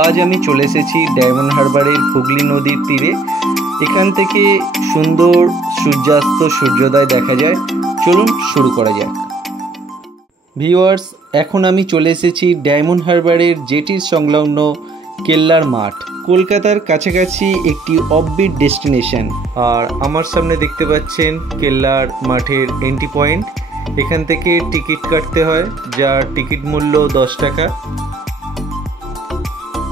আজ আমি চলে এসেছি ডায়মন্ড হারবারের হুগলি নদীর তীরে। এখান থেকে সুন্দর সূর্যাস্ত সূর্যোদয় দেখা যায়। চলুন শুরু করা যাক। ভিউয়ার্স, এখন আমি চলে এসেছি ডায়মন্ড হারবারের জেটির সংলগ্ন কেল্লার মাঠ। কলকাতার কাছাকাছি একটি অফবিট ডেস্টিনেশন। আর আমার সামনে দেখতে পাচ্ছেন কেল্লার মাঠের এন্ট্রি পয়েন্ট। এখান থেকে টিকিট কাটতে হয়, যার টিকিট মূল্য 10 টাকা।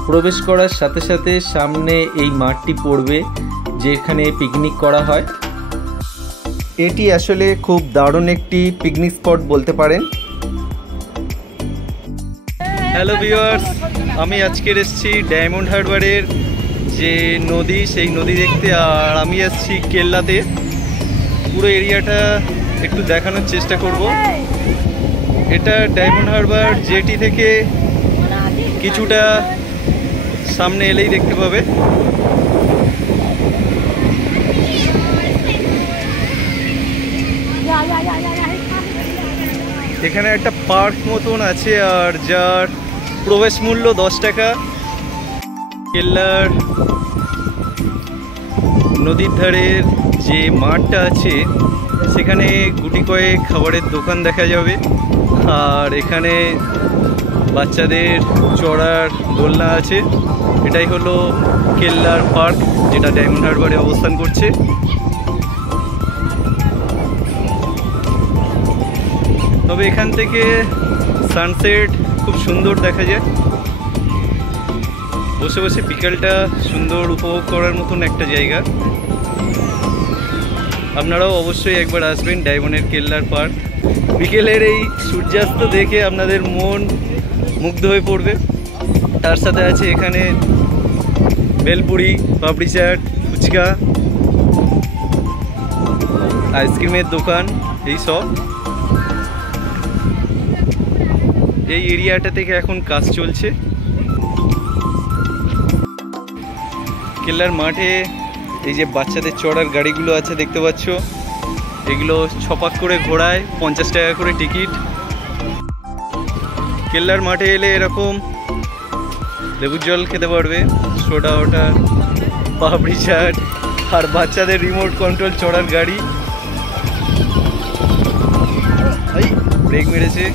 প্রবেশ করার সাথে সাথে সামনে এই মাঠটি পড়বে, যেখানে পিকনিক করা হয়। এটি আসলে খুব দারুণ একটি পিকনিক স্পট বলতে পারেন। হ্যালো ভিউয়ার্স, আমি আজকের এসেছি ডায়মন্ড হারবারের যে নদী, সেই নদী দেখতে। আর আমি এসেছি কেল্লাতে। পুরো এরিয়াটা একটু দেখানোর চেষ্টা করব। এটা ডায়মন্ড হারবার জেটি থেকে কিছুটা সামনে এলেই দেখতে পাবে। এখানে একটা পার্ক মতন আছে, আর যার প্রবেশ মূল্য 10 টাকা। কেল্লার নদীর ধারের যে মাঠটা আছে, সেখানে গুটি কয়েক খাবারের দোকান দেখা যাবে। আর এখানে বাচ্চাদের চড়ার দোলনা আছে। এটাই হলো কেল্লার পার্ক, যেটা ডায়মন্ড হারবারে অবস্থান করছে। তবে এখান থেকে সানসেট খুব সুন্দর দেখা যায়। বসে বসে বিকালটা সুন্দর উপভোগ করার মতন একটা জায়গা। আপনারাও অবশ্যই একবার আসবেন ডায়মন্ডের কেল্লার পার্ক। বিকেলের এই সূর্যাস্ত দেখে আপনাদের মন মুগ্ধ হয়ে পড়বে। তার সাথে আছে এখানে বেলপুরি, পাপড়ি চাট, ফুচকা, আইসক্রিমের দোকান, এই সব। এই এরিয়াটা থেকে এখন কাজ চলছে। কেল্লার মাঠে এই যে বাচ্চাদের চড়ার গাড়িগুলো আছে দেখতে পাচ্ছ, এগুলো 6 পাক করে ঘোরায়, 50 টাকা করে টিকিট। কেল্লার মাঠে এলে এরকম লেবুর জল খেতে পারবে, সোডা ওয়াটার, পাপড়ি চাট, আর বাচ্চাদের রিমোট কন্ট্রোল চড়ার গাড়ি। এই ব্রেক মেরেছে।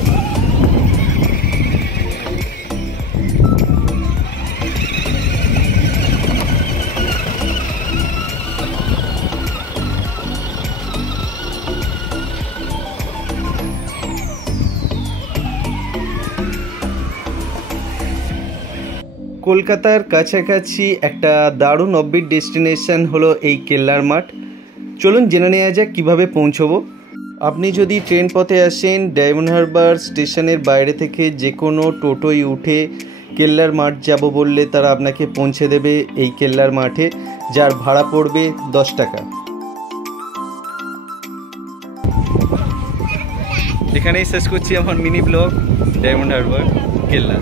কলকাতার কাছাকাছি একটা দারুণ অফবিট ডেস্টিনেশন হলো এই কেল্লার মাঠ। চলুন জেনে নেওয়া যাক কীভাবে পৌঁছবো। আপনি যদি ট্রেন পথে আসেন, ডায়মন্ড হারবার স্টেশনের বাইরে থেকে যে কোনো টোটোই উঠে কেল্লার মাঠ যাব বললে তারা আপনাকে পৌঁছে দেবে এই কেল্লার মাঠে, যার ভাড়া পড়বে 10 টাকা। এখানেই শেষ করছি আমার মিনি ব্লগ ডায়মন্ড হারবার কেল্লা।